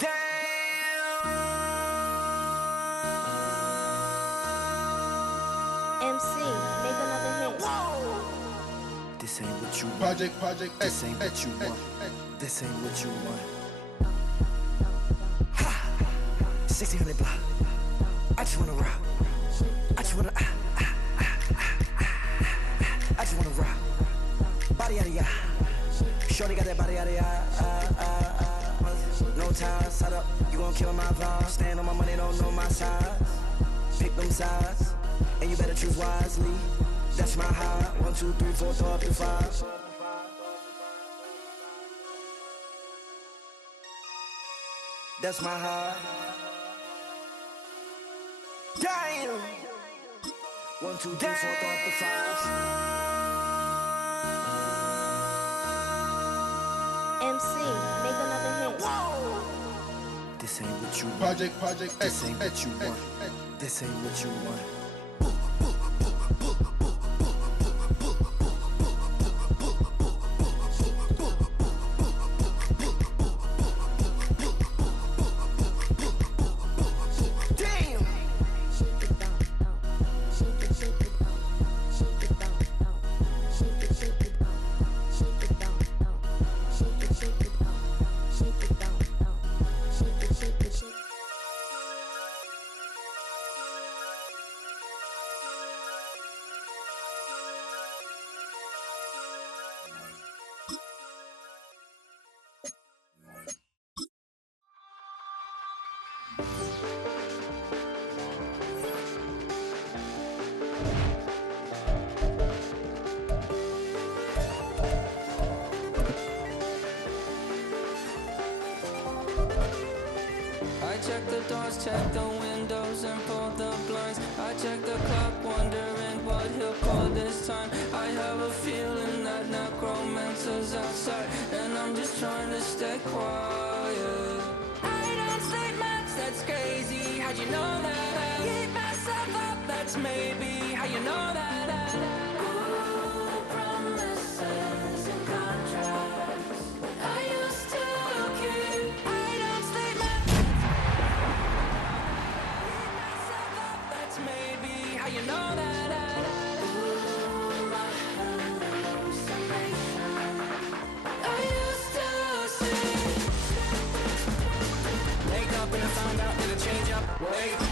Damn. MC, make another hit. This ain't what you want. Project, This ain't what you want. This ain't what you want. Ha! 1600 block. I just wanna rock. I just wanna I just wanna rock. Body out of ya. Shorty got that body out of ya. No ties, side up. You gon' kill my vibe. Stand on my money, don't know my size. Pick them sides, and you better choose wisely. That's my high. 1, 2, 3, 4, throw up to 5. That's my high. Damn. 1, 2, 3, 4, throw up to 5. MC, make another hit. This ain't what you want. Project, This ain't what you want. This ain't what you want. Check the doors, check the windows, and pull the blinds. I check the clock, wondering what he'll call this time. I have a feeling that necromancer's outside, and I'm just trying to stay quiet. I don't sleep much, that's crazy. How'd you know that? I keep myself up, that's maybe how you know that. Ooh, promises and contracts I used to keep. I don't sleep much. Maybe how you know that. Ooh, my hallucination I used to see. Wake up and I found out that I change up. Wake up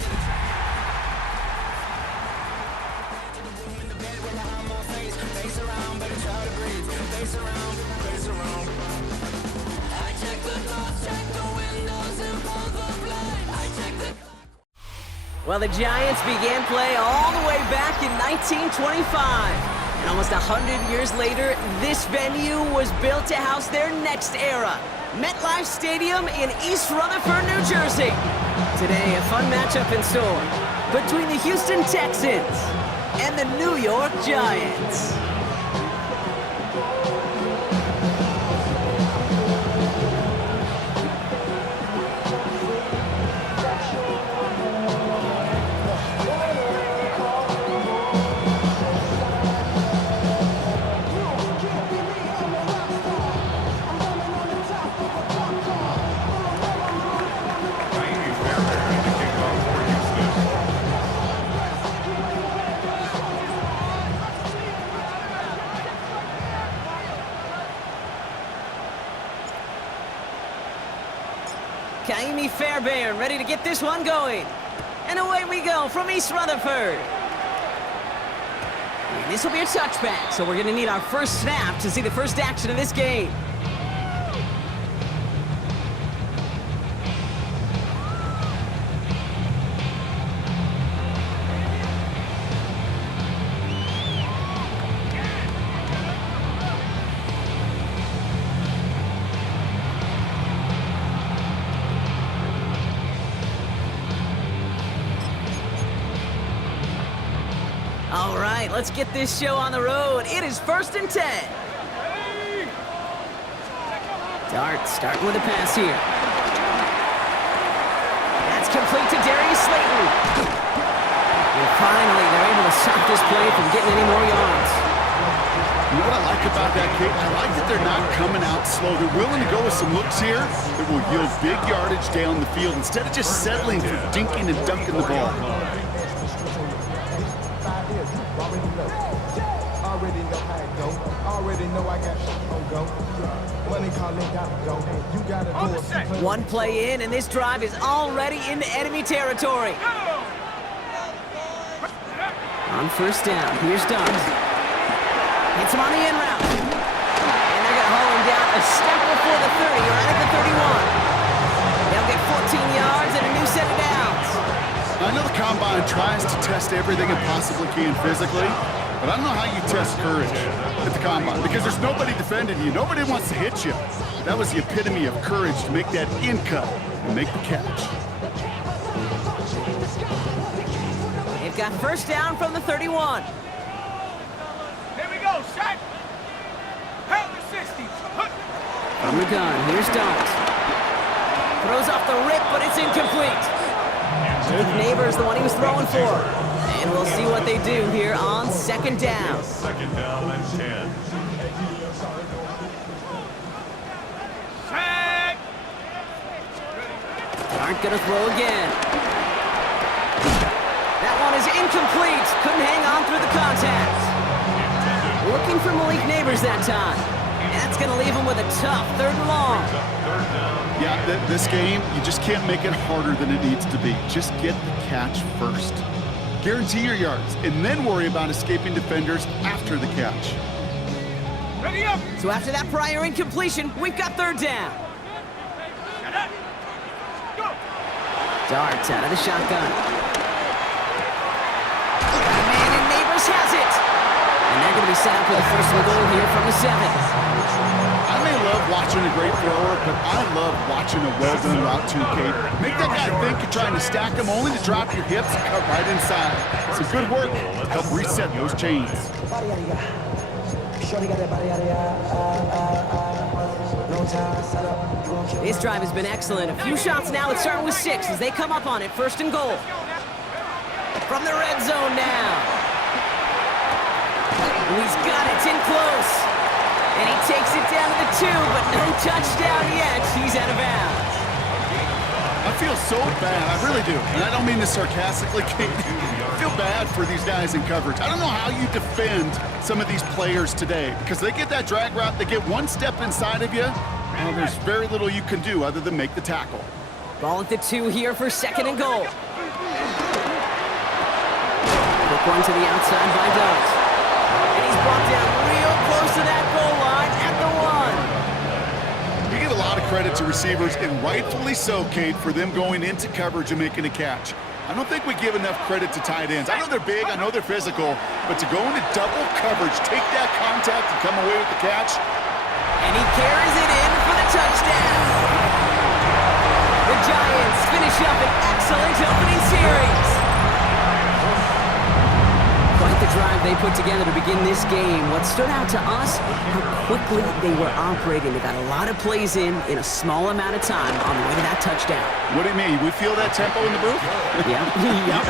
to the room in the bed with my arm on face. Face around, better try to breathe. Face around, face around. I check the doors, check the windows, and pull the blinds. I check the. Well, the Giants began play all the way back in 1925. And almost 100 years later, this venue was built to house their next era. MetLife Stadium in East Rutherford, New Jersey. Today, a fun matchup in store between the Houston Texans and the New York Giants. Fairbairn ready to get this one going. And away we go from East Rutherford. And this will be a touchback, so we're going to need our first snap to see the first action of this game. All right, let's get this show on the road. It is 1st and 10. Dart starting with a pass here. That's complete to Darius Slayton. And finally, they're able to stop this play from getting any more yards. You know what I like about that kick? I like that they're not coming out slow. They're willing to go with some looks here that will yield big yardage down the field instead of just settling for dinking and dunking the ball. One play in, and this drive is already into enemy territory. On first down, here's Duggs. Hits him on the end route. And they're going to haul him down a step before the 30, or at the 31. They'll get 14 yards and a new set of downs. I know the combine tries to test everything it possibly can physically, but I don't know how you test courage at the combine because there's nobody defending you. Nobody wants to hit you. That was the epitome of courage to make that in cut and make the catch. They've got first down from the 31. Here we go, shot. Pound the 60. From the gun, here's Duggs. Throws off the rip, but it's incomplete. Luke Neighbors, the one he was throwing for. And we'll see what they do here on second down. Second down and 10. Shot. Aren't going to throw again. That one is incomplete. Couldn't hang on through the contact. Looking for Malik Neighbors that time. And that's going to leave him with a tough third and long. Yeah, this game, you just can't make it harder than it needs to be. Just get the catch first. Guarantee your yards, and then worry about escaping defenders after the catch. Ready up. So after that prior incompletion, we've got third down. Shut up. Go. Darts out of the shotgun. Man, and Neighbors has it. And they're going to be set up for the first and goal here from the 7. I may love watching a great thrower, but I love watching a well-done route to Kate. Make that guy think you're trying to stack him only to drop your hips and cut right inside. Some good work to help reset those chains. This drive has been excellent. A few shots now. It's starting with 6 as they come up on it. First and goal. From the red zone now. He's got it. It's in close. And he takes it down to the 2, but no touchdown yet. He's out of bounds. I feel so bad. I really do. And I don't mean this sarcastically, Kate. I feel bad for these guys in coverage. I don't know how you defend some of these players today because they get that drag route, they get one step inside of you, well, there's very little you can do other than make the tackle. Ball at the 2 here for second and goal. Quick one to the outside by Duggs. And he's brought down real close to that goal line at the 1. You get a lot of credit to receivers, and rightfully so, Kate, for them going into coverage and making a catch. I don't think we give enough credit to tight ends. I know they're big, I know they're physical, but to go into double coverage, take that contact and come away with the catch. And he carries it in for the touchdown. The Giants finish up an excellent opening series. Quite the drive they put together to begin this game. What stood out to us, how quickly they were operating. They got a lot of plays in a small amount of time on the way to that touchdown. What do you mean? We feel that tempo in the booth? Yeah, yep,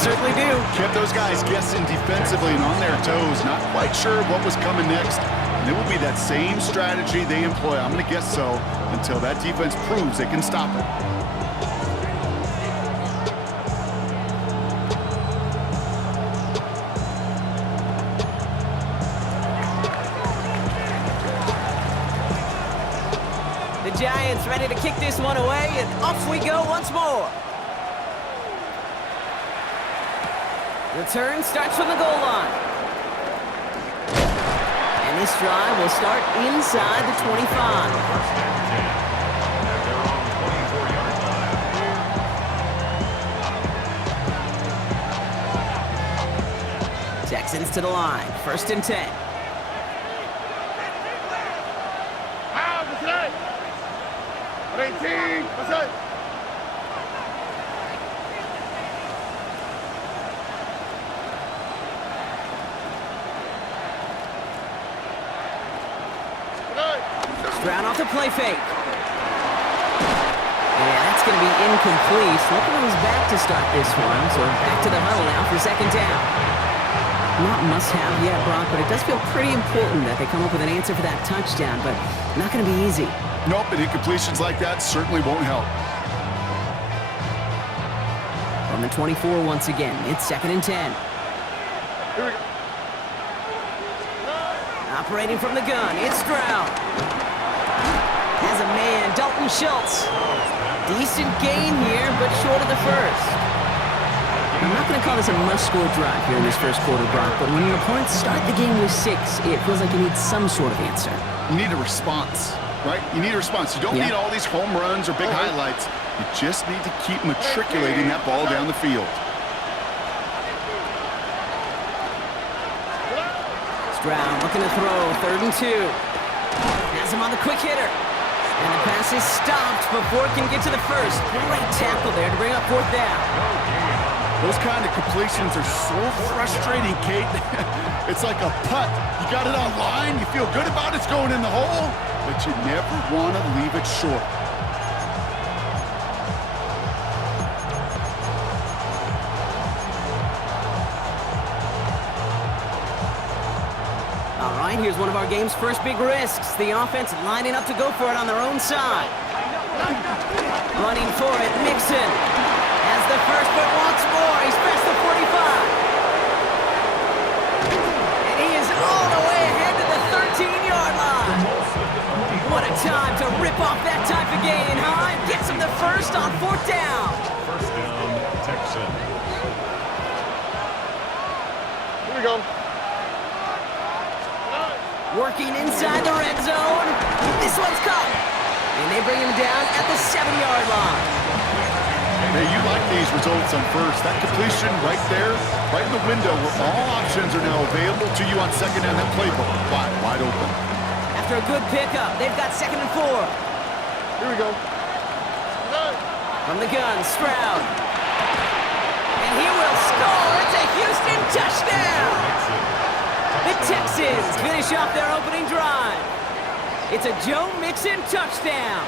certainly do. Kept those guys guessing defensively and on their toes, not quite sure what was coming next. And it will be that same strategy they employ, I'm going to guess so, until that defense proves they can stop it. The Giants ready to kick this one away, and off we go once more. Return starts from the goal line. And this drive will start inside the 25. Texans to the line, first and 10. Stroud off the play fake. Yeah, that's going to be incomplete. Looking at his back to start this one, so back to the huddle now for second down. Not must-have yet, Brock, but it does feel pretty important that they come up with an answer for that touchdown, but not going to be easy. Nope, and incompletions like that certainly won't help. From the 24 once again, it's second and 10. Here we go. Operating from the gun, it's Stroud. Has a man, Dalton Schultz. Decent gain here, but short of the first. I'm not going to call this a must-score drive here in this first quarter, Brock, but when your opponents start the game with 6, it feels like you need some sort of answer. You need a response, right? You need a response. You don't need all these home runs or big highlights. You just need to keep matriculating that ball down the field. Stroud looking to throw, 3rd and 2. Has him on the quick hitter. And the pass is stopped before it can get to the first. Great tackle there to bring up 4th down. Those kind of completions are so frustrating, Kate. It's like a putt. You got it on line, you feel good about it's going in the hole, but you never want to leave it short. All right, here's one of our game's first big risks. The offense lining up to go for it on their own side. Running for it, Mixon. Has the first, but once more, he's past the 45. And he is all the way ahead to the 13-yard line. What a time to rip off that type of gain, huh? And gets him the first on 4th down. First down, Texans. Here we go. Working inside the red zone. This one's caught. And they bring him down at the 7-yard line. Hey, you like these results on first. That completion right there, right in the window where all options are now available to you on second down. That playbook wide open. After a good pickup, they've got 2nd and 4. Here we go. From the gun, Stroud. And he will score. It's a Houston touchdown. The Texans finish off their opening drive. It's a Joe Mixon touchdown.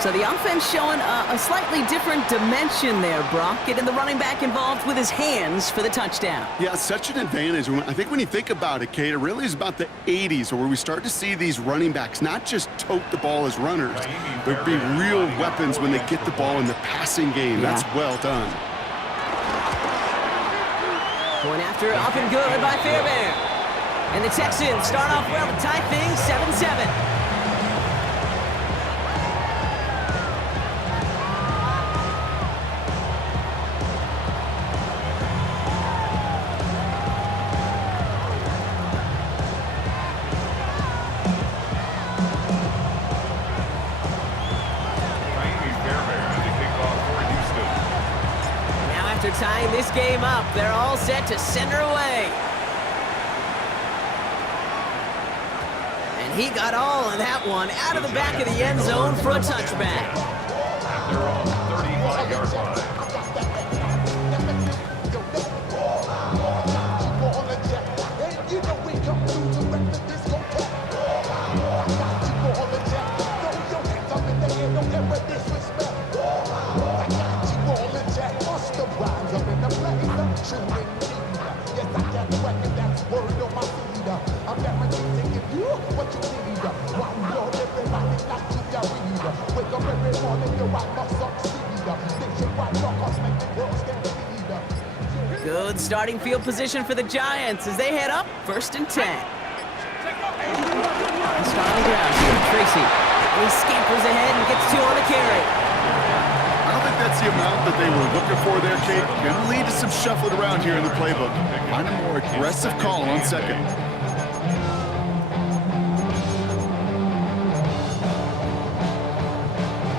So the offense showing a slightly different dimension there, Brock. Getting the running back involved with his hands for the touchdown. Yeah, such an advantage. I think when you think about it, Kate, it really is about the 80s where we start to see these running backs not just tote the ball as runners, but be real weapons when they get the ball in the passing game. Yeah. That's well done. Going after up and good by Fairbairn. And the Texans start off well to tie things 7-7. After tying this game up, they're all set to send her away. And he got all of that one out of the back of the end zone for a touchback. They're on 35-yard line. Good starting field position for the Giants as they head up 1st and 10. Starting ground here, Tracy. And he scampers ahead and gets 2 on the carry. I don't think that's the amount that they were looking for there, Kate. Going to lead to some shuffling around here in the playbook. Find a more aggressive call on second.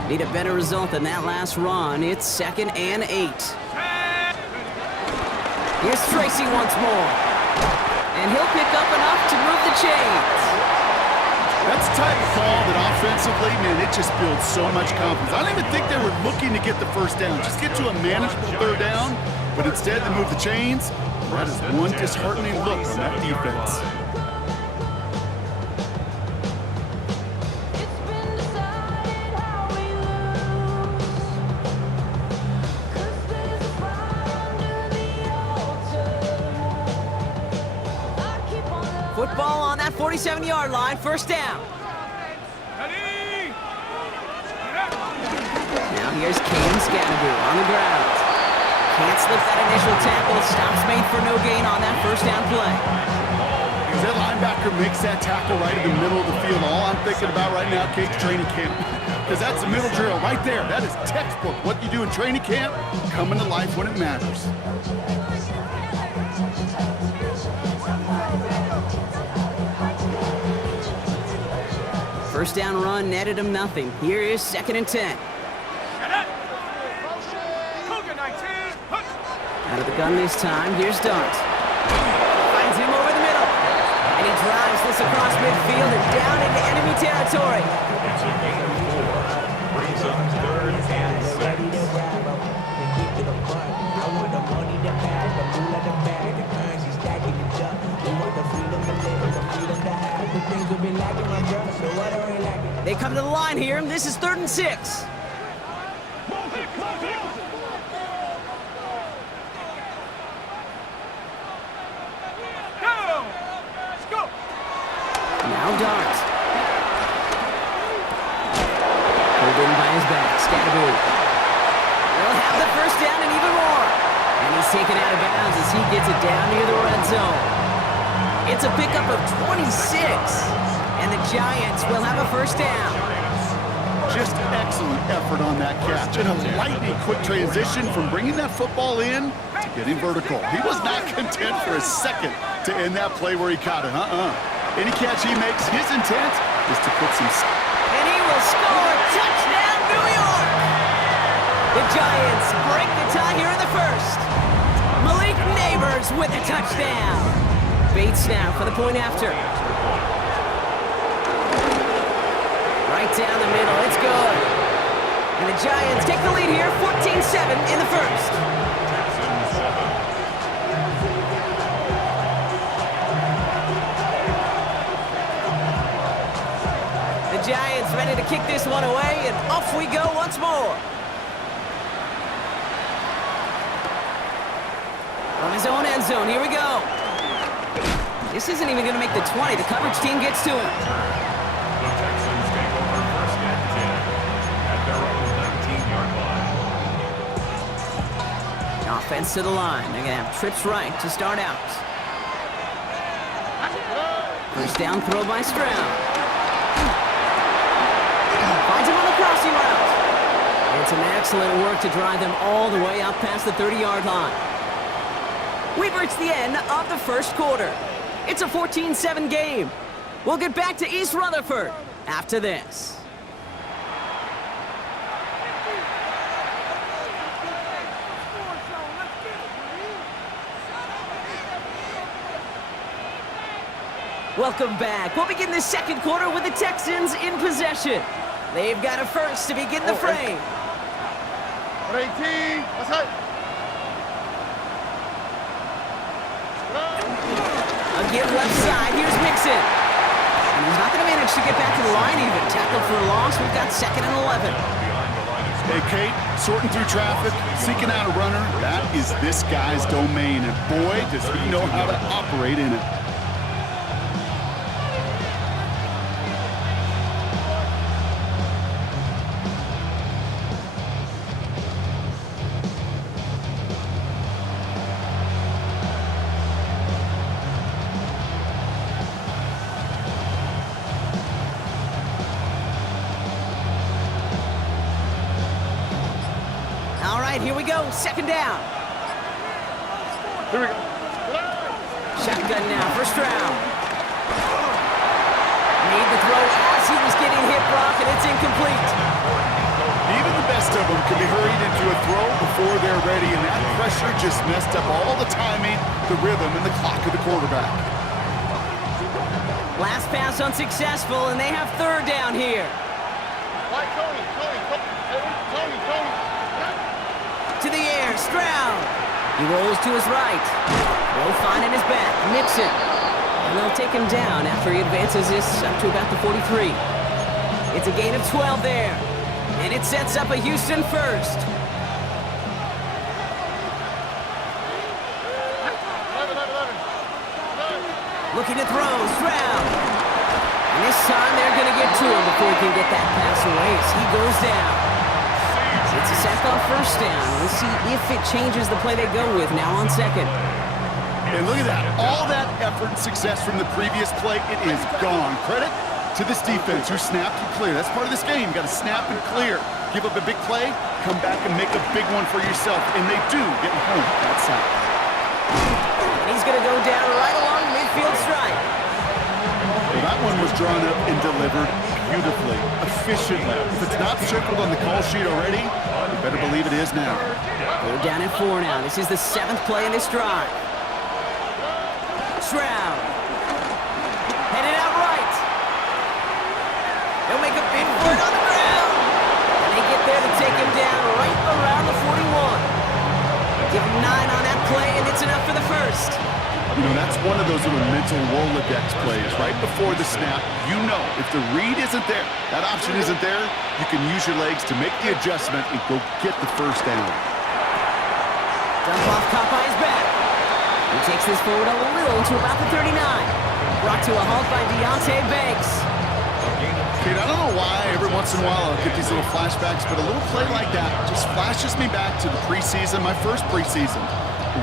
Need a better result than that last run. It's 2nd and 8. Here's Tracy once more. And he'll pick up enough to move the chains. That's a type of call that offensively, man, it just builds so much confidence. I don't even think they were looking to get the first down. Just get to a manageable 3rd down, but instead they move the chains. That is one disheartening look on that defense. ball on that 47-yard line, first down. Ready? Now here's Cam Scadaboo on the ground. Can't slip that initial tackle. Stops made for no gain on that first down play. As that linebacker makes that tackle right in the middle of the field, all I'm thinking about right now, Kate's training camp, because that's the middle drill right there. That is textbook. What you do in training camp, coming to life when it matters. First down run netted him nothing. Here is 2nd and 10. Out of the gun this time, here's Dart. Finds him over the middle. And he drives this across midfield and down into enemy territory. It's a gain of 4. Brings up 3rd and 6. They come to the line here, and this is 3rd and 6. Now Dart. Pulled in by his back, Scadaboo. He'll have the first down and even more. And he's taken out of bounds as he gets it down near the red zone. It's a pickup of 26. And the Giants will have a first down. Just excellent effort on that catch. And a lightning quick transition from bringing that football in to getting vertical. He was not content for a second to end that play where he caught it. Any catch he makes, his intent is to put some... And he will score. Touchdown, New York! The Giants break the tie here in the first. Malik Neighbors with a touchdown. Bates now for the point after. Right down the middle, it's good. And the Giants take the lead here, 14-7 in the first. The Giants ready to kick this one away, and off we go once more. From his own end zone, here we go. This isn't even going to make the 20. The coverage team gets to him. The Texans take over 1st and 10 at their own 19-yard line. Offense to the line. They're going to have trips right to start out. First down throw by Stroud. Finds him on the crossing route. And some excellent work to drive them all the way up past the 30-yard line. We've reached the end of the first quarter. It's a 14-7 game. We'll get back to East Rutherford after this. Welcome back. We'll begin the second quarter with the Texans in possession. They've got a first to begin the frame. 18, what's that? A give left side. Here's Mixon. And he's not going to manage to get back to the line even. Tackled for a loss. We've got 2nd and 11. Hey, Kate, sorting through traffic, seeking out a runner, that is this guy's domain. And boy, does he know how to operate in it. Here we go, 2nd down. Here we go. Shotgun now, first round. Made the throw as he was getting hit, Brock, and it's incomplete. Even the best of them can be hurried into a throw before they're ready, and that pressure just messed up all the timing, the rhythm, and the clock of the quarterback. Last pass unsuccessful, and they have 3rd down here. Tony. To the air, Stroud. He rolls to his right. Throw finding his back, Mixon. And they'll take him down after he advances this up to about the 43. It's a gain of 12 there. And it sets up a Houston first. Looking to throw, Stroud. And this time they're going to get to him before he can get that pass away as he goes down. It's a sack on first down. We'll see if it changes the play they go with now on second. And look at that. All that effort and success from the previous play, it is gone. Credit to this defense who snapped and cleared. That's part of this game. You got to snap and clear. Give up a big play, come back and make a big one for yourself. And they do get home that sack. He's going to go down right along midfield stripe. Well, that one was drawn up and delivered beautifully, efficiently. If it's not circled on the call sheet already, you better believe it is now. We're down at 4 now. This is the 7th play in this drive. Stroud. Headed out right. They'll make a big for it on the ground. And they get there to take him down right around the 41. Give him 9 on that play, and it's enough for the first. You know, that's one of those little mental Rolodex plays. Right before the snap, you know if the read isn't there, that option isn't there, you can use your legs to make the adjustment and go get the first down. Dump off caught by his back. He takes this forward a little to about the 39. Brought to a halt by Deontay Banks. Kate, I don't know why every once in a while I'll get these little flashbacks, but a little play like that just flashes me back to the preseason, my first preseason.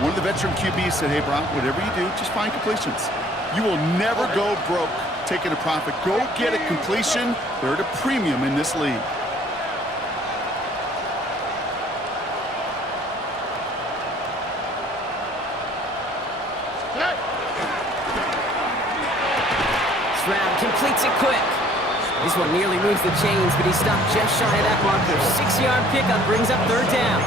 One of the veteran QBs said, hey, Brock, whatever you do, just find completions. You will never go broke taking a profit. Go get a completion. They're at a premium in this league. Stroud completes it quick. This one nearly moves the chains, but he stopped just shy of that marker. 6-yard pickup brings up 3rd down.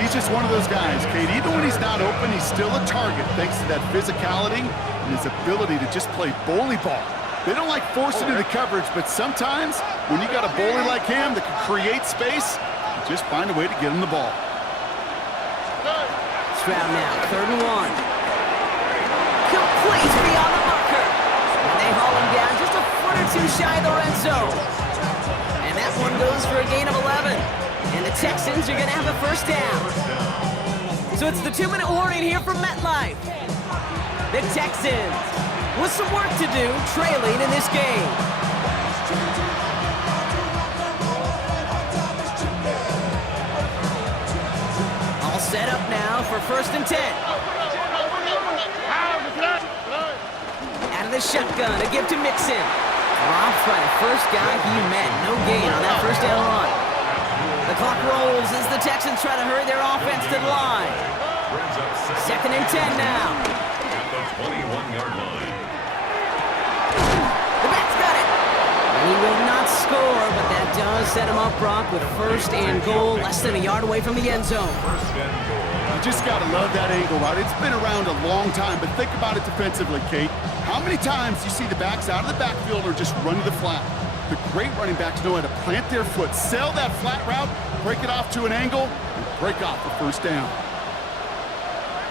He's just one of those guys, Kate. Even when he's not open, he's still a target thanks to that physicality and his ability to just play bully ball. They don't like forcing into coverage, but sometimes when you got a bully like him that can create space, you just find a way to get him the ball. Stroud now, 3rd and 1. Complete beyond the marker. And they haul him down just a foot or 2 shy of the red zone. And that one goes for a gain of 11. And the Texans are going to have a first down. So it's the 2-minute warning here from MetLife. The Texans, with some work to do, trailing in this game. All set up now for 1st and 10. Out of the shotgun, a give to Mixon. Dropped by the first guy he met. No gain on that first down run. The clock rolls as the Texans try to hurry their offense to the line. 2nd and 10 now. At the 21-yard line. The back's got it. And he will not score, but that does set him up, Brock, with 1st and goal, less than a yard away from the end zone. First and goal. You just got to love that angle, right? It's been around a long time, but think about it defensively, Kate. How many times you see the backs out of the backfield or just run to the flat? The great running backs know how to plant their foot, sell that flat route, break it off to an angle, and break off the first down.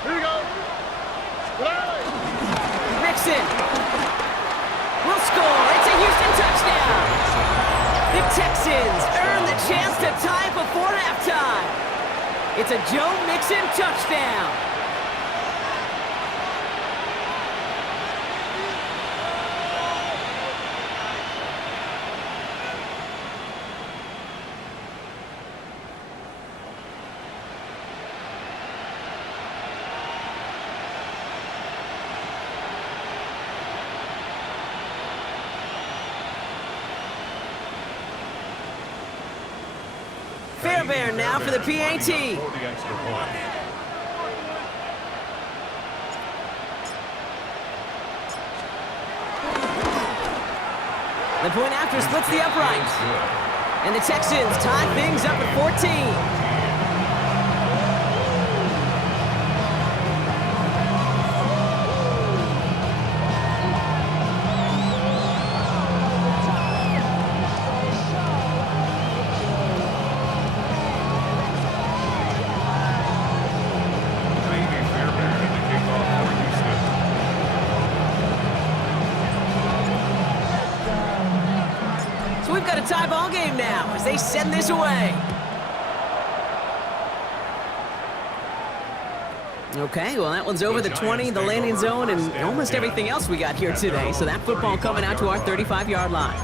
Here we go. Mixon will score. It's a Houston touchdown. The Texans earn the chance to tie before halftime. It's a Joe Mixon touchdown. Fairbairn now for the PAT. For the extra point. The point after splits the uprights. And the Texans tie things up at 14. Tie ball game now as they send this away. Okay, well, that one's over the 20, the landing zone, and almost everything else we got here today. So that football coming out to our 35-yard line.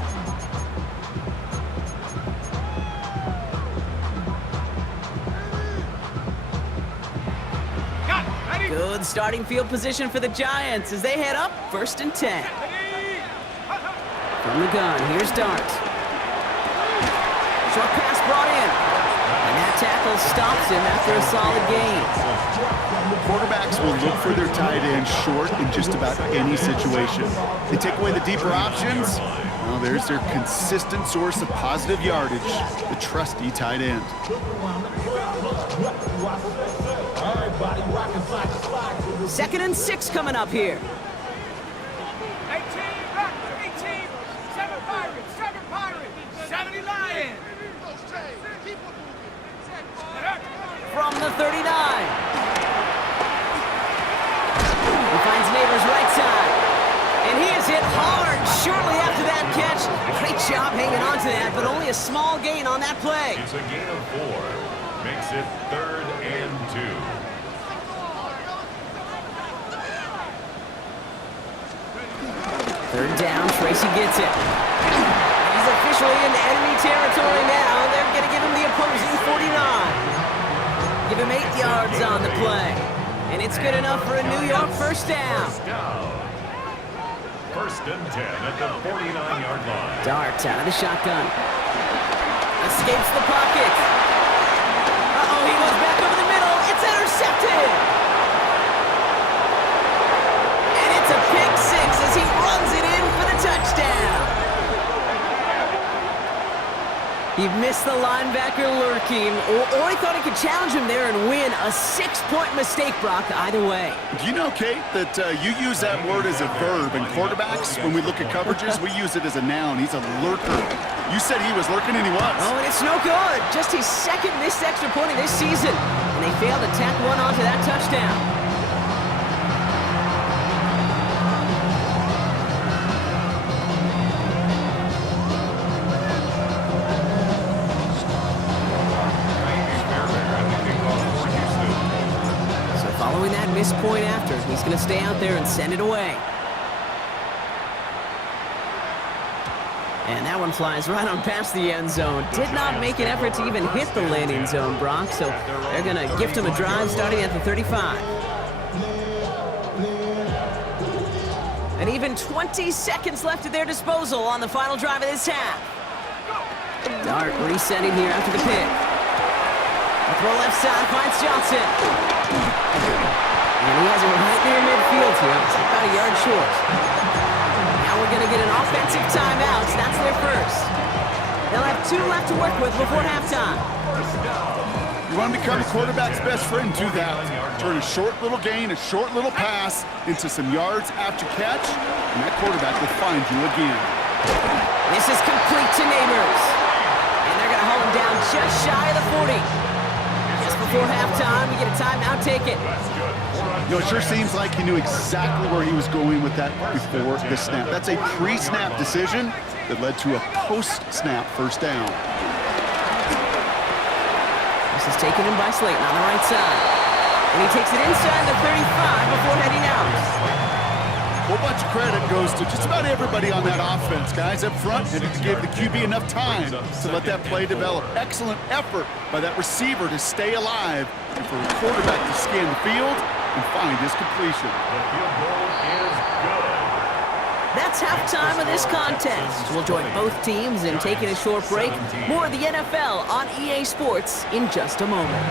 Good starting field position for the Giants as they head up 1st and 10. From the gun, here's Dart. Short pass brought in. And that tackle stops him after a solid gain. Quarterbacks will look for their tight end short in just about any situation. They take away the deeper options. Well, there's their consistent source of positive yardage, the trusty tight end. 2nd and 6 coming up here. 18, 7 Pirates, 70 Lions. From the 39. He finds Neighbors right side. And he is hit hard shortly after that catch. Great job hanging on to that, but only a small gain on that play. It's a gain of 4. Makes it 3rd and 2. Third down, Tracy gets it. He's officially in enemy territory now. They're going to give him the opposing 49. Give him 8 yards on the play. And it's good enough for a New York first down. 1st and 10 at the 49-yard line. Dart out of the shotgun. Escapes the pocket. Uh-oh, he goes back over the middle. It's intercepted. And it's a pick 6 as he runs it in for the touchdown. He missed the linebacker lurking, or he thought he could challenge him there and win. A 6-point mistake, Brock, either way. Do you know, Kate, that you use that word as a verb, and quarterbacks, when we look at coverages, we use it as a noun. He's a lurker. You said he was lurking, and he was. Oh, and it's no good. Just his 2nd missed extra point of this season, and they failed to tack one onto that touchdown. Missed point after. He's going to stay out there and send it away. And that one flies right on past the end zone. Did not make an effort to even hit the landing zone, Brock, so they're going to gift him a drive starting at the 35. And even 20 seconds left at their disposal on the final drive of this half. Dart resetting here after the pick. The throw left side finds Johnson. And he has it right near midfield here. It's about a yard short. Now we're going to get an offensive timeout. That's their first. They'll have 2 left to work with before halftime. You want to become a quarterback's best friend, do that. Turn a short little gain, a short little pass into some yards after catch, and that quarterback will find you again. This is complete to Neighbors. And they're going to haul him down just shy of the 40. Just before halftime, we get a timeout taken. You know, it sure seems like he knew exactly where he was going with that before the snap. That's a pre-snap decision that led to a post-snap first down. This is taken in by Slayton on the right side. And he takes it inside the 35 before heading out. A whole bunch of credit goes to just about everybody on that offense. Guys up front had to give the QB enough time to let that play develop. Excellent effort by that receiver to stay alive and for the quarterback to scan the field and find his completion. The field goal is good. That's halftime of this contest. We'll join both teams in taking a short break. More of the NFL on EA Sports in just a moment.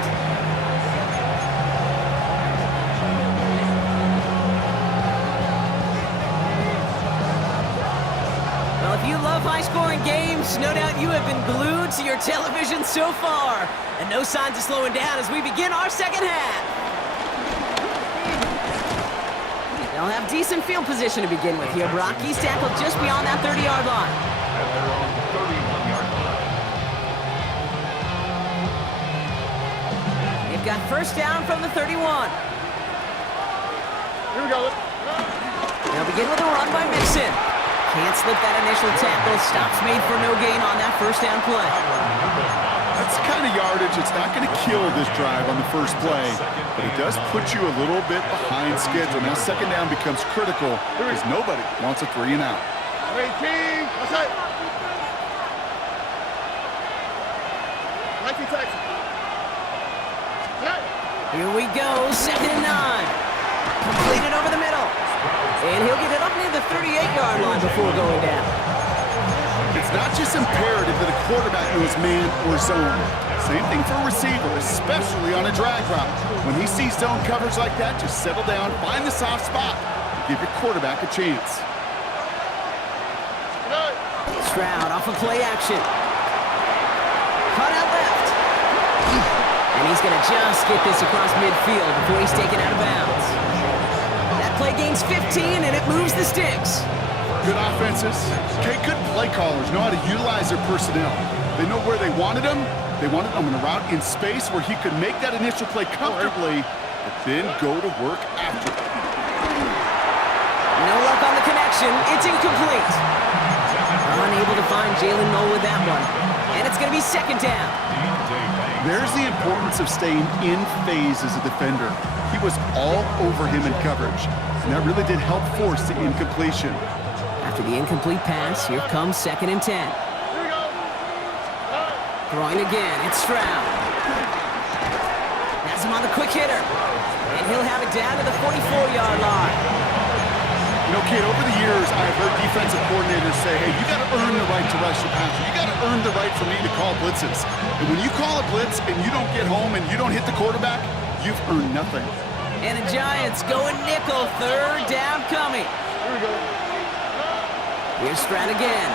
Well, if you love high-scoring games, no doubt you have been glued to your television so far. And no signs of slowing down as we begin our second half. They'll have decent field position to begin with here. Brockie's tackled just beyond that 30-yard line. At their own 31-yard line. They've got first down from the 31. Here we go. They'll begin with a run by Mixon. Can't slip that initial tackle. Stops made for no gain on that first down play. That's That's the kind of yardage that's not going to kill this drive on the first play, but it does put you a little bit behind schedule. Now second down becomes critical because nobody wants a 3 and out. Team, what's up? Nike Texans. Here we go, 2nd and 9. Completed over the middle. And he'll get it up near the 38-yard line before going down. It's not just imperative that a quarterback knows man or zone. Same thing for a receiver, especially on a drag route. When he sees zone coverage like that, just settle down, find the soft spot, and give your quarterback a chance. Stroud off of play action. Cut out left. And he's going to just get this across midfield before he's taken out of bounds. That play gains 15, and it moves the sticks. Good offenses. Okay, good play callers know how to utilize their personnel. They know where they wanted him. They wanted him in a route in space where he could make that initial play comfortably, but then go to work after it. No luck on the connection. It's incomplete. Unable to find Jalen Noel with that one. And it's going to be 2nd down. There's the importance of staying in phase as a defender. He was all over him in coverage, and that really did help force the incompletion. After the incomplete pass, here comes 2nd and 10. Throwing again, it's Stroud. Has him on the quick hitter. And he'll have it down to the 44-yard line. You know, Kate, over the years, I've heard defensive coordinators say, hey, you got to earn the right to rush your passer. You got to earn the right for me to call blitzes. And when you call a blitz and you don't get home and you don't hit the quarterback, you've earned nothing. And the Giants going nickel, 3rd down coming. Here we go. Here's Stroud again.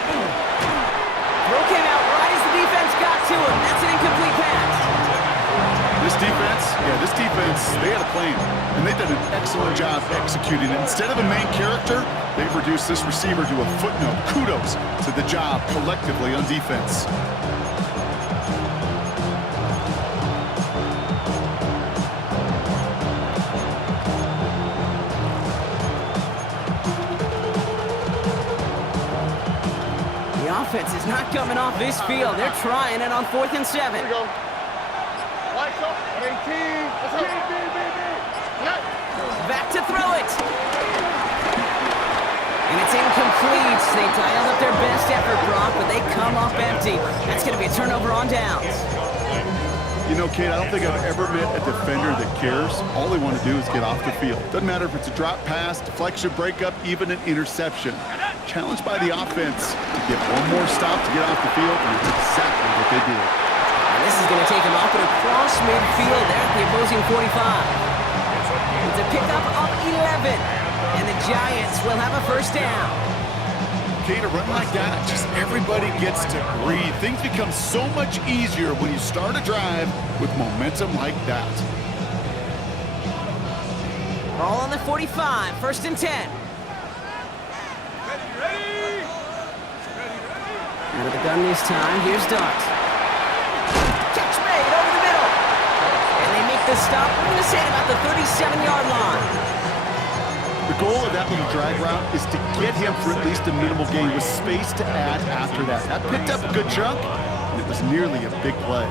Throw came out right as the defense got to him. That's an incomplete pass. This defense, they had a plan, and they've done an excellent job executing it. Instead of a main character, they've reduced this receiver to a footnote. Kudos to the job collectively on defense. The offense is not coming off this field. They're trying it on 4th and 7. Here we go. Lights up. 18. What's up? Back to throw it. And it's incomplete. They dialed up their best effort, Brock, but they come up empty. That's going to be a turnover on downs. You know, Kate, I don't think I've ever met a defender that cares. All they want to do is get off the field. Doesn't matter if it's a drop pass, deflection, breakup, even an interception. Challenged by the offense to get one more stop to get off the field, and it's exactly what they did. And this is going to take him off and across midfield there at the opposing 45. It's a pickup of 11, and the Giants will have a 1st down. Okay, to run like that, just everybody gets to breathe. Things become so much easier when you start a drive with momentum like that. Ball on the 45, 1st and 10. Ready. Out of the gun this time, here's Dart. Catch made over the middle. And they make the stop, we're going to say about the 37-yard line. The goal of that little drag route is to get him for at least a minimal gain with space to add after that. That picked up a good chunk, and it was nearly a big play.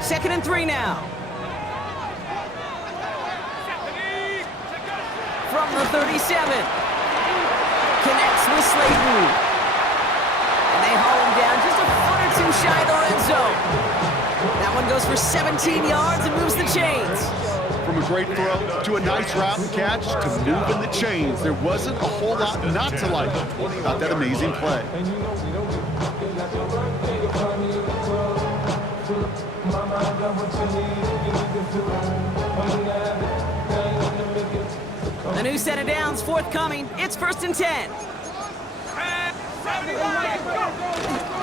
Second and 3 now. From the 37. Connects with Slayton. And they haul him down just a foot or two shy of the red zone. That one goes for 17 yards and moves the chains. From a great throw to a nice route and catch to moving the chains, there wasn't a whole lot not to like about that amazing play. A new set of downs forthcoming. It's 1st and 10.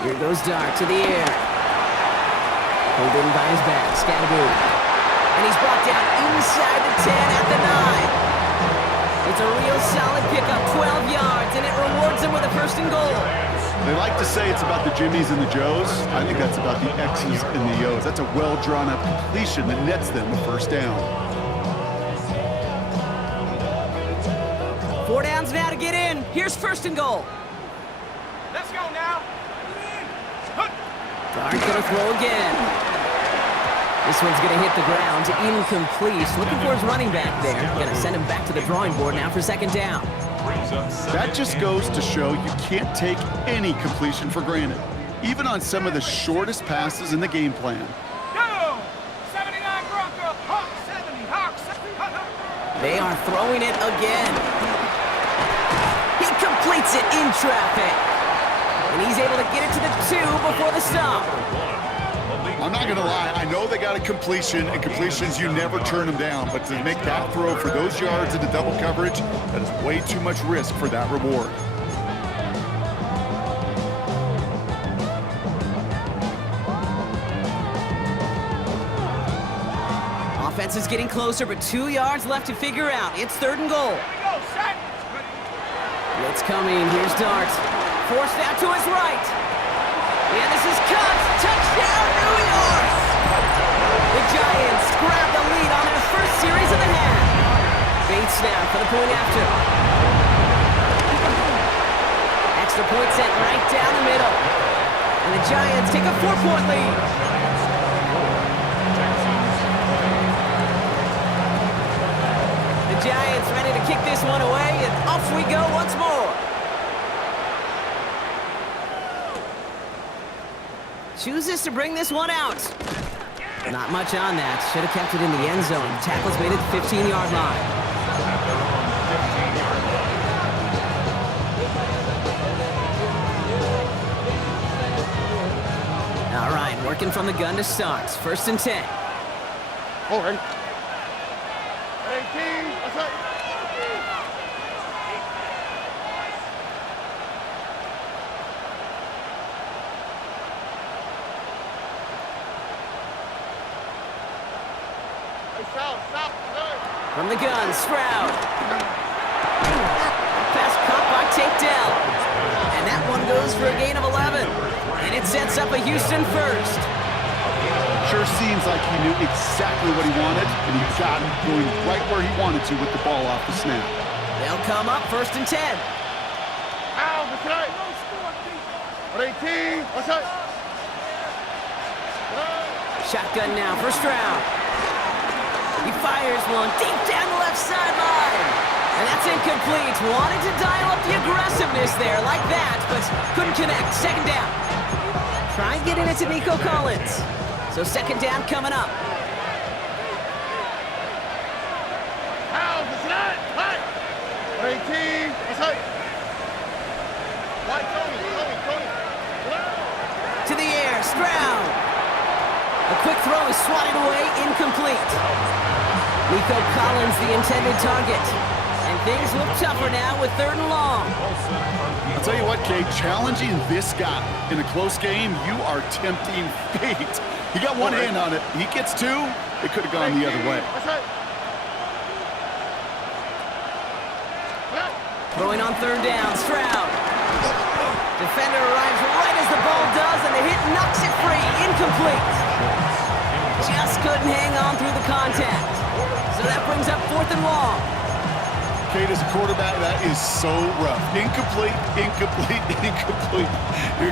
Here goes Dart to the air. Pulled in by his back, Scatteroo. And he's brought down inside the 10 at the 9. It's a real solid pickup, 12 yards, and it rewards him with a 1st and goal. They like to say it's about the Jimmies and the Joes. I think that's about the X's and the O's. That's a well-drawn-up completion that nets them a 1st down. 4 down. get in. Here's first and goal. Let's go now. Dart gonna throw again. This one's gonna hit the ground, incomplete. Looking for his running back there. Gonna send him back to the drawing board now for second down. That just goes to show you can't take any completion for granted, even on some of the shortest passes in the game plan. Go! 79 Bronco. Hawk 70. Hawk 70. They are throwing it again. He completes it in traffic. And he's able to get it to the 2 before the stop. I'm not going to lie, I know they got a completion, and completions, you never turn them down, but to make that throw for those yards into double coverage, that is way too much risk for that reward. Offense is getting closer, but 2 yards left to figure out. It's third and goal. Here we go, set. It's coming. Here's Dart. Forced out to his right. And this is cut. Touchdown, New York! The Giants grab the lead on their first series of the half. Bait snap for the point after. Extra point sent right down the middle. And the Giants take a 4-point lead. The Giants ready to kick this one away, and off we go once more. Chooses to bring this one out. Not much on that. Should have kept it in the end zone. Tackle's made it 15-yard line. All right, working from the gun to start. First and 10. All right. 18. What's up? From the gun, Stroud. Pass caught by takedown. And that one goes for a gain of 11. And it sets up a Houston first. Sure seems like he knew exactly what he wanted, and he got him going right where he wanted to with the ball off the snap. They'll come up first and 10. Ow, what's up? 18. What's up? Shotgun now for Stroud. He fires one deep down the left sideline. And that's incomplete. Wanted to dial up the aggressiveness there like that, but couldn't connect. Second down. Try and get it into Nico Collins. So second down coming up. Ow, what's up? What? 18. What's up? White, Tony. To the air, Stroud. A quick throw is swatted away, incomplete. Nico Collins, the intended target. And things look tougher now with third and long. I'll tell you what, Kate, challenging this guy in a close game, you are tempting fate. He got one hand on it. He gets 2. It could have gone the other way. Throwing on third down, Stroud. Defender arrives right as the ball does, and the hit knocks it free. Incomplete. Just couldn't hang on through the contact. So that brings up fourth and long. Kate, as a quarterback, that is so rough. Incomplete. You're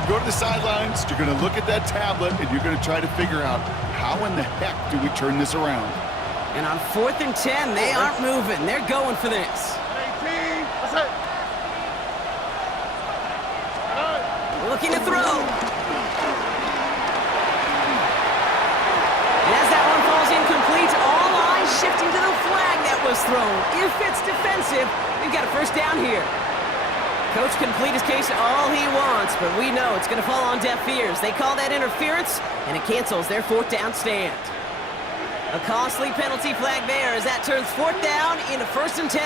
going to go to the sidelines, you're going to look at that tablet, and you're going to try to figure out how in the heck do we turn this around. And on fourth and 10, they aren't moving. They're going for this. 18. What's up? Looking to throw. And as that one falls incomplete, all eyes shifting to the flag that was thrown. If it's defensive, we've got a first down here. Coach can plead his case all he wants, but we know it's going to fall on deaf ears. They call that interference, and it cancels their fourth down stand. A costly penalty flag there as that turns fourth down into first and 10.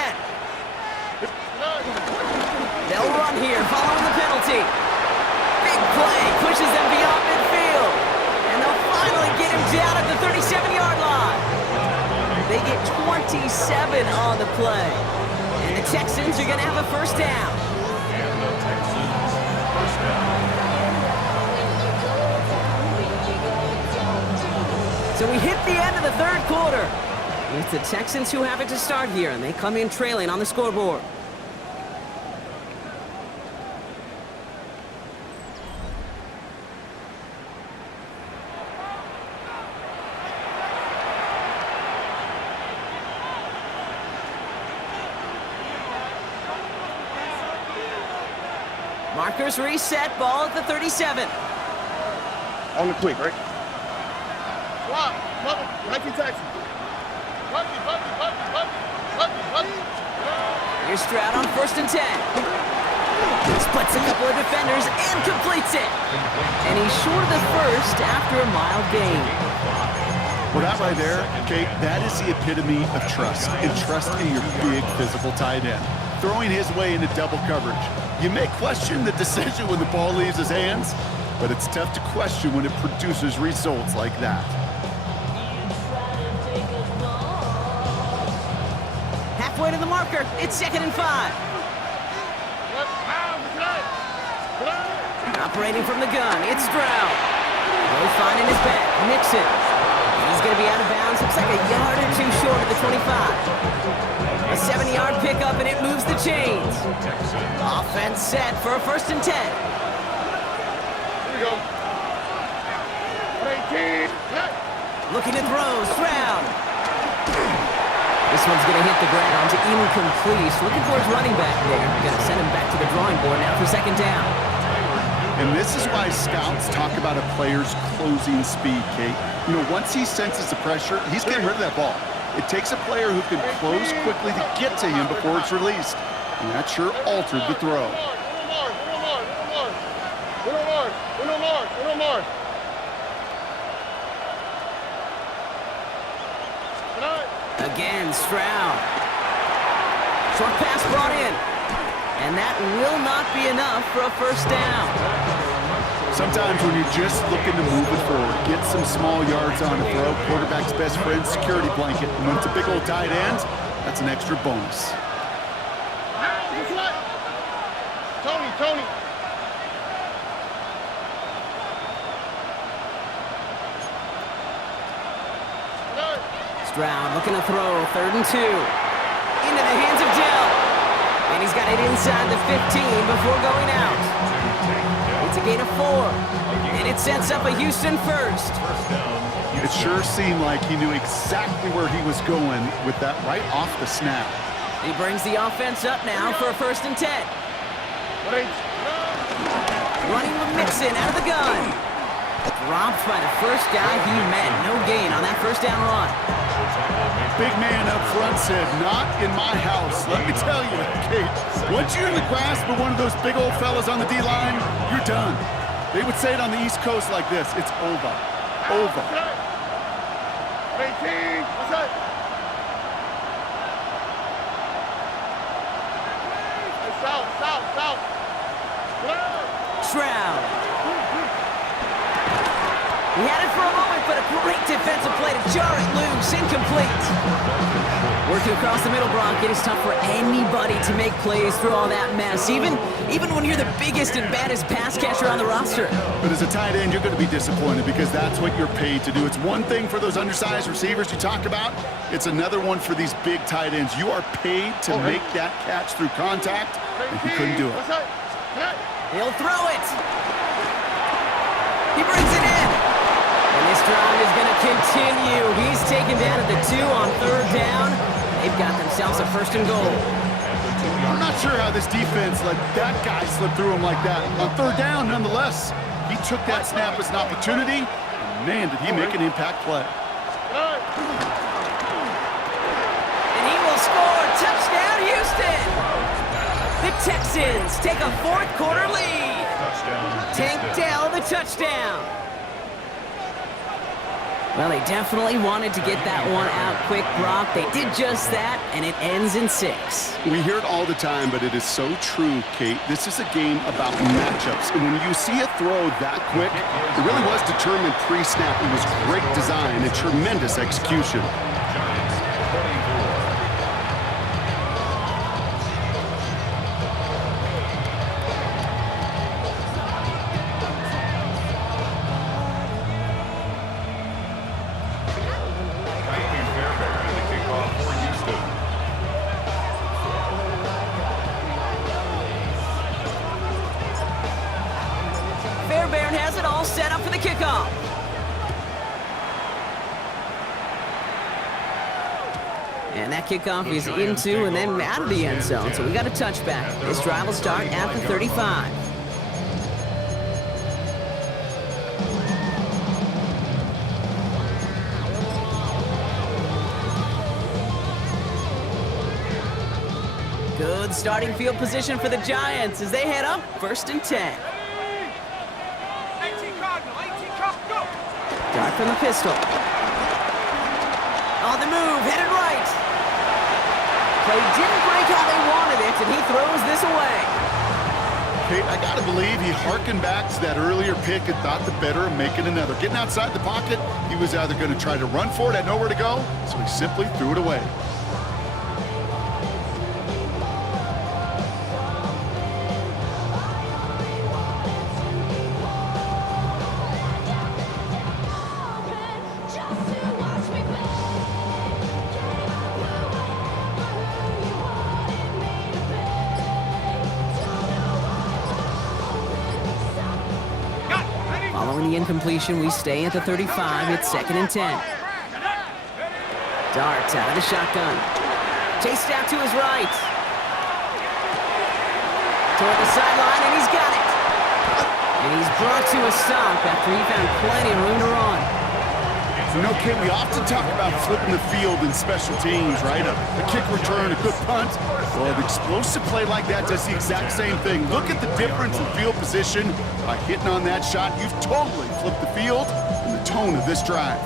They'll run here following the penalty. Big play pushes them beyond midfield. And they'll finally get him down at the 37-yard line. They get 27 on the play. And the Texans are going to have a first down. And the Texans first down. So we hit the end of the third quarter. It's the Texans who have it to start here, and they come in trailing on the scoreboard. Markers reset, ball at the 37. On the quick, right? Swap, mother, Nike Texans. Here's Stroud on 1st and 10. Splits a couple of defenders and completes it. And he's short of the first after a mild gain. Well, that right there, Kate, that is the epitome of trust, and trust in your big physical tight end. Throwing his way into double coverage. You may question the decision when the ball leaves his hands, but it's tough to question when it produces results like that. Halfway to the marker, it's 2nd and 5. Operating from the gun, it's Stroud. Low finding his back, Nixon. He's going to be out of bounds. Looks like a yard or two short of the 25. A 70-yard pickup, and it moves the chains. Offense set for a 1st and 10. Here we go. 18. Looking to throw, Stroud. This one's going to hit the ground to incomplete. Looking for his running back there. Going to send him back to the drawing board now for 2nd down. And this is why scouts talk about a player's closing speed, Kate. You know, once he senses the pressure, he's getting rid of that ball. It takes a player who can close quickly to get to him before it's released. And that sure altered the throw. Again, Stroud. Short pass brought in. And that will not be enough for a 1st down. Sometimes when you're just looking to move it forward, get some small yards on the throw, quarterback's best friend, security blanket. And when it's a big old tight end, that's an extra bonus. Tony. Stroud looking to throw, 3rd and 2. Into the hands of Dell. And he's got it inside the 15 before going out. It's a gain of 4. And it sets up a Houston 1st. It sure seemed like he knew exactly where he was going with that right off the snap. He brings the offense up now for a 1st and 10. Running with Mixon out of the gun. Dropped by the first guy he met. No gain on that 1st down run. Big man up front said, not in my house. Let me tell you, Kate, once you're in the grasp of one of those big old fellas on the D-line, you're done. They would say it on the East Coast like this, it's over. Over. 18. What's that? South. Stroud. He had it for a moment, but a great defensive play to jar it loose. Incomplete. Working across the middle, Brock, it is tough for anybody to make plays through all that mess, even when you're the biggest and baddest pass catcher on the roster. But as a tight end, you're going to be disappointed because that's what you're paid to do. It's one thing for those undersized receivers you talk about. It's another one for these big tight ends. You are paid to make that catch through contact, and he couldn't do it. He'll throw it. He brings it in. And this drive is going to continue. He's taken down at the 2 on 3rd down. They've got themselves a 1st and goal. I'm not sure how this defense let that guy slip through him like that. On 3rd down, nonetheless, he took that snap as an opportunity. And man, did he make an impact play. And he will score. Touchdown, Houston. The Texans take a 4th quarter lead. Tank Dell the touchdown. Well, they definitely wanted to get that one out quick, Brock. They did just that, and it ends in 6. We hear it all the time, but it is so true, Kate. This is a game about matchups. And when you see a throw that quick, it really was determined pre-snap. It was great design and tremendous execution. Fairbairn has it all set up for the kickoff. And that kickoff is into and then out of the end zone. So we got a touchback. This drive will start at the 35. Good starting field position for the Giants as they head up 1st and 10. 18 Cardinal, 18 Cardinal, go! Dart from the pistol. On the move, headed right. Play didn't break how they wanted it, and he throws this away. Kate, I gotta believe he harkened back to that earlier pick and thought the better of making another. Getting outside the pocket, he was either going to try to run for it, had nowhere to go, so he simply threw it away. Following the incompletion, we stay at the 35. It's 2nd and 10. Dart out of the shotgun. Chased out to his right. Toward the sideline, and he's got it. And he's brought to a stop after he found plenty of room to run. You know, Kate, we often talk about flipping the field in special teams, right? A kick return, a good punt. Well, an explosive play like that does the exact same thing. Look at the difference in field position. By hitting on that shot, you've totally flipped the field and the tone of this drive.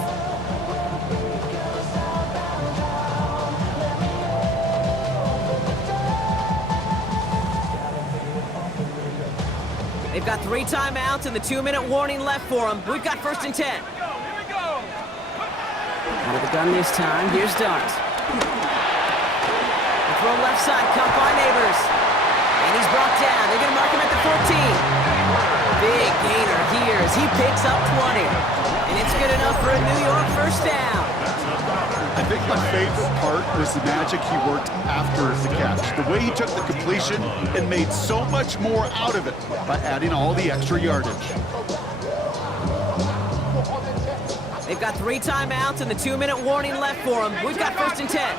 They've got 3 timeouts and the 2-minute warning left for them. We've got 1st and 10. Out of the gun this time, here's Dart. The throw left side, cut by Neighbors. And he's brought down. They're going to mark him at the 14. Big gainer here as he picks up 20. And it's good enough for a New York 1st down. I think my favorite part was the magic he worked after the catch. The way he took the completion and made so much more out of it by adding all the extra yardage. They've got 3 timeouts and the 2-minute warning left for them. We've got 1st and 10.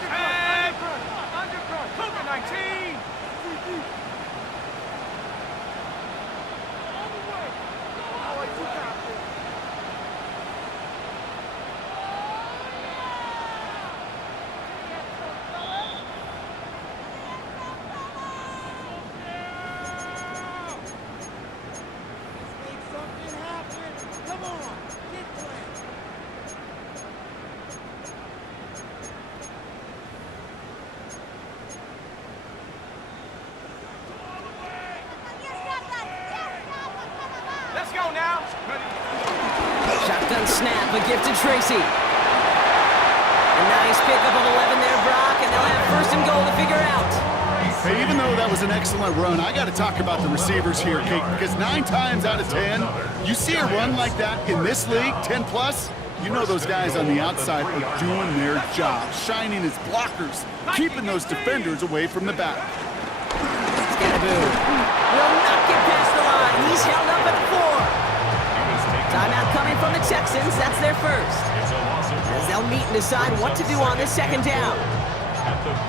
Let's go now. Shotgun snap, a gift to Tracy. A nice pickup of 11 there, Brock, and they'll have 1st and goal to figure out. Hey, even though that was an excellent run, I got to talk about the receivers here, Kate, because 9 times out of 10, you see a run like that in this league, 10 plus, you know those guys on the outside are doing their job, shining as blockers, keeping those defenders away from the back. Scadaboo will not get past the line. He's held up at 4. Timeout coming from the Texans. That's their 1st. As they'll meet and decide what to do on this 2nd down.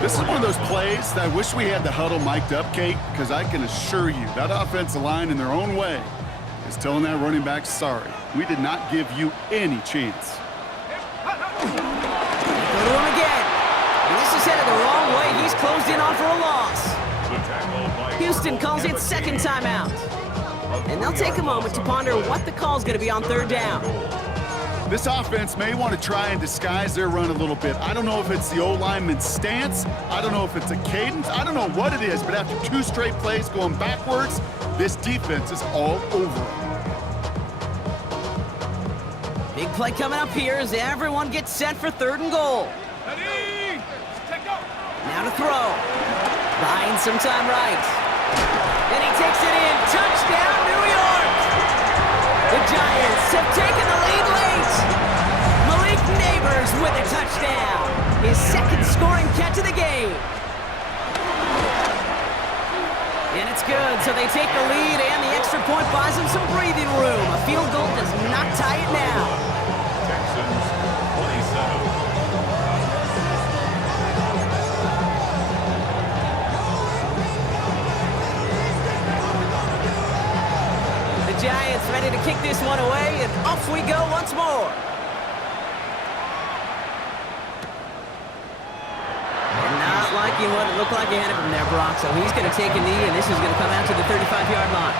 This is one of those plays that I wish we had the huddle mic'd up, Kate, because I can assure you that offensive line in their own way is telling that running back, sorry, we did not give you any chance. Go to him again. And this is headed the wrong way. He's closed in on for a loss. Houston calls it 2nd timeout. And they'll take a moment to ponder what the call's going to be on 3rd down. This offense may want to try and disguise their run a little bit. I don't know if it's the O-lineman's stance. I don't know if it's a cadence. I don't know what it is, but after 2 straight plays going backwards, this defense is all over it. Big play coming up here as everyone gets set for 3rd and goal. Now to throw. Buying some time right. And he takes it in. Touchdown, New York! The Giants have taken the lead late. Malik Neighbors with a touchdown. His 2nd scoring catch of the game. And it's good, so they take the lead, and the extra point buys them some breathing room. A field goal does not tie it now. Texans 27. Giants ready to kick this one away, and off we go once more. And not like taking what looked like ahead of him there, Brock. So he's going to take a knee, and this is going to come out to the 35-yard line.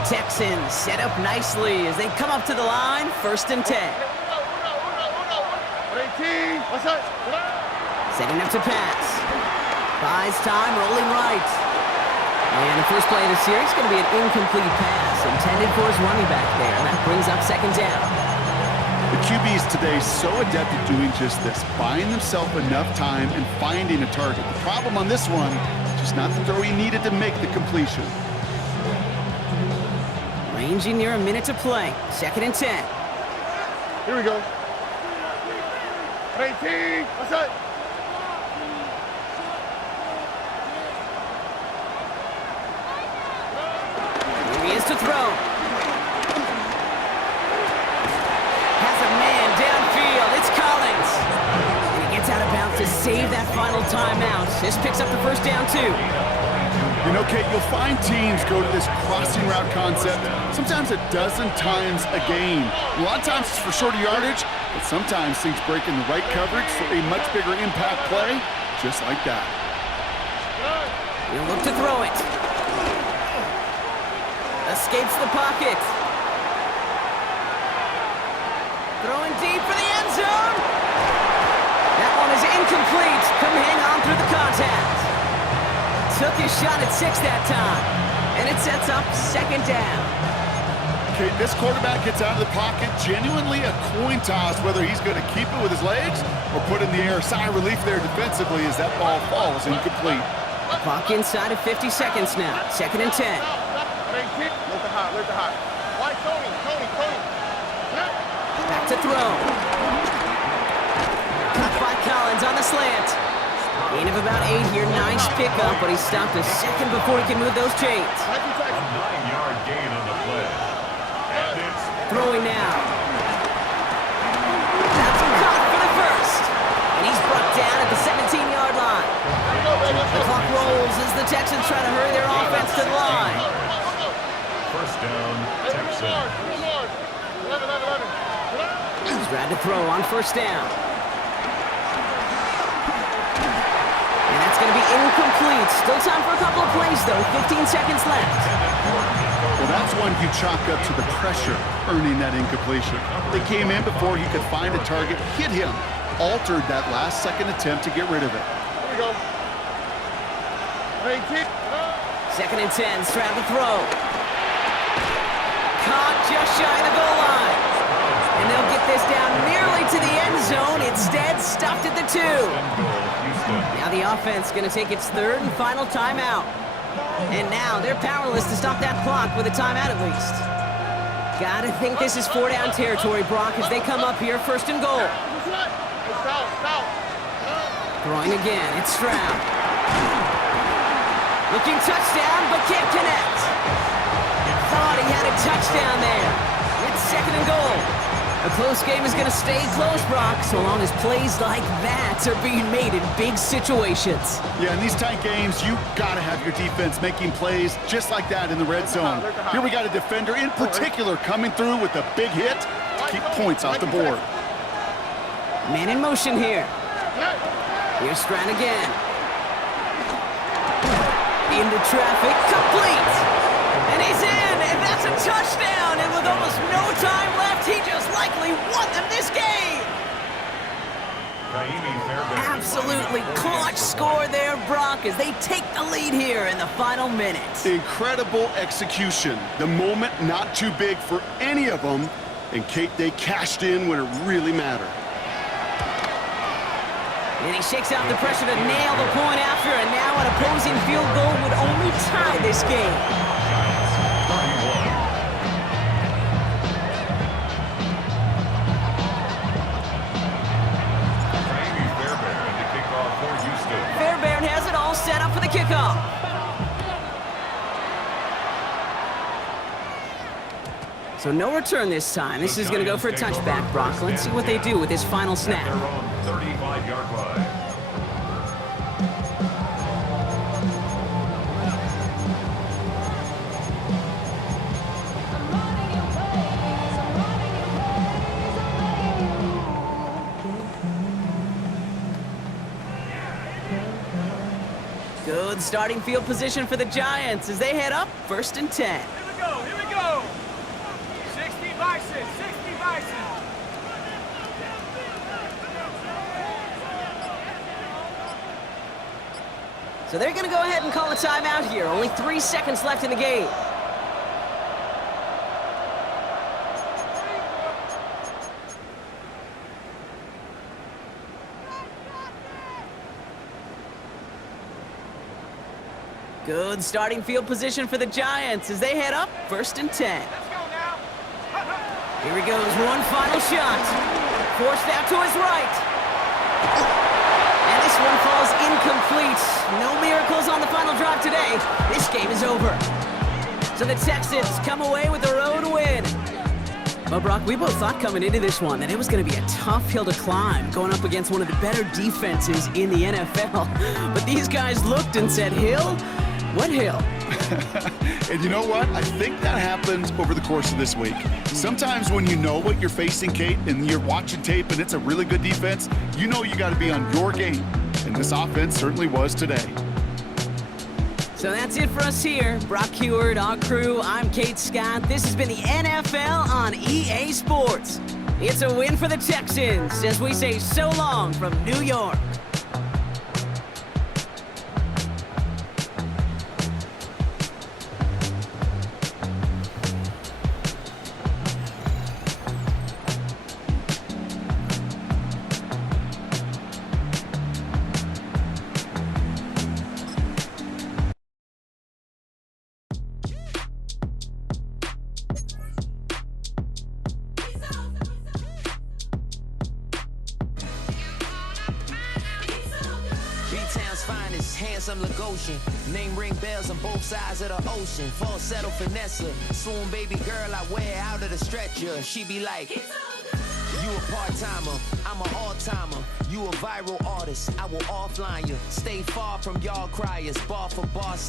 The Texans set up nicely as they come up to the line, 1st and 10. Setting up to pass. Buys time, rolling right. And the first play of the series is going to be an incomplete pass intended for his running back there. And that brings up 2nd down. The QBs today so adept at doing just this, buying themselves enough time and finding a target. The problem on this one, just not the throw he needed to make the completion. Ranging near a minute to play. 2nd and 10. Here we go. 18. What's that? Here he is to throw. Has a man downfield. It's Collins. And he gets out of bounds to save that final timeout. This picks up the 1st down, too. You know, Kate, you'll find teams go to this crossing route concept sometimes a dozen times a game. A lot of times it's for shorter yardage, but sometimes things break in the right coverage for a much bigger impact play, just like that. He'll look to throw it. Escapes the pocket. Throwing deep for the end zone. That one is incomplete. Couldn't hang on through the contact. Took his shot at 6 that time. And it sets up 2nd down. Okay, this quarterback gets out of the pocket, genuinely a coin toss whether he's going to keep it with his legs or put in the air. Sigh of relief there defensively as that ball falls incomplete. Clock inside of 50 seconds now. 2nd and 10. Back to throw. Cut by Collins on the slant. Gain of about 8 here. Nice pickup, but he stopped a second before he can move those chains. A 9-yard gain on the play. And it's Throwing now. That's caught for the 1st. And he's brought down at the 17-yard line. The clock rolls as the Texans try to hurry their offense to the line. 1st down, Texans. He's ready to throw on 1st down. And that's going to be incomplete. Still time for a couple of plays, though. 15 seconds left. Well, that's one you chalk up to the pressure earning that incompletion. They came in before he could find a target, hit him, altered that last-second attempt to get rid of it. Here we go. 2nd and 10, strap to throw. Caught just shy of the goal line. And they'll get this down nearly to the end zone. Instead, stopped at the 2. Now the offense going to take its 3rd and final timeout. And now they're powerless to stop that clock with a timeout at least. Gotta think this is 4-down territory, Brock, as they come up here 1st and goal. Throwing again, it's Stroud. Looking touchdown, but can't connect. Thought he had a touchdown there. It's 2nd and goal. A close game is going to stay close, Brock, so long as plays like that are being made in big situations. Yeah, in these tight games, you got to have your defense making plays just like that in the red zone. Here we got a defender in particular coming through with a big hit to keep points off the board. Man in motion here. Here's Stroud again. Into traffic, complete. And he's in, and that's a touchdown. And with almost no time left, he just likely won them this game. Absolutely clutch score there, Brock, as they take the lead here in the final minute. Incredible execution. The moment not too big for any of them. And Kate, they cashed in when it really mattered. And he shakes out the pressure to nail the point after, and now an opposing field goal would only tie this game. Fairbairn has it all set up for the kickoff. So no return this time. This is going to go for a touchback, Brock. Let's see what they do with this final snap. 35-yard line. Good starting field position for the Giants as they head up 1st and 10. Here we go, here we go. 60 Bison, 60 Bison. So they're going to go ahead and call a timeout here. Only 3 seconds left in the game. Good starting field position for the Giants as they head up 1st and 10. Let's go now. Here he goes, one final shot. Forced out to his right. And this one falls incomplete. No miracles on the final drive today. This game is over. So the Texans come away with a road win. Well, Brock, we both thought coming into this one that it was going to be a tough hill to climb, going up against one of the better defenses in the NFL. But these guys looked and said, Hill? What hill? And you know what? I think that happens over the course of this week. Sometimes when you know what you're facing, Kate, and you're watching tape and it's a really good defense, you know you got to be on your game. And this offense certainly was today. So that's it for us here. Brock Heward, our crew, I'm Kate Scott. This has been the NFL on EA Sports. It's a win for the Texans as we say so long from New York. B-Town's finest, handsome Lagosian. Name ring bells on both sides of the ocean. Falsetto finesse, swoon baby girl I wear out of the stretcher. She be like, you a part-timer, I'm an all-timer. You a viral artist, I will offline you. Stay far from y'all criers, bar for bar.